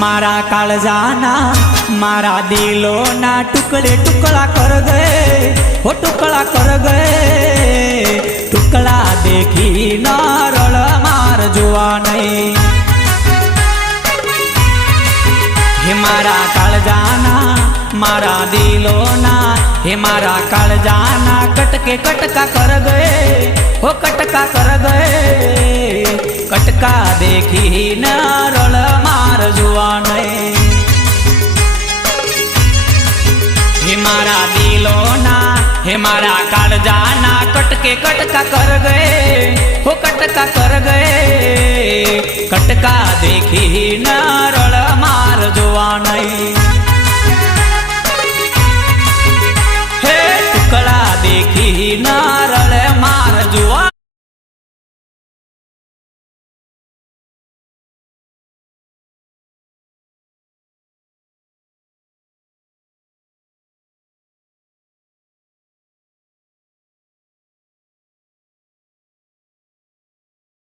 मारा काळजाना मारा दिलोना टुकड़े टुकड़ा कर गए हो टुकड़ा कर गए टुकड़ा देखी न रड़ मार जुआ नहीं हे मारा काळजाना मारा दिलोना हे मारा काळजाना कटके कटका कर गए हो कटका कर गए कटका देखी न रड़ मार जुआ नहीं हे मारा दिलोना हे मारा काळजाना कटके कटका कर गए हो कटका कर गए कटका देखी न रड़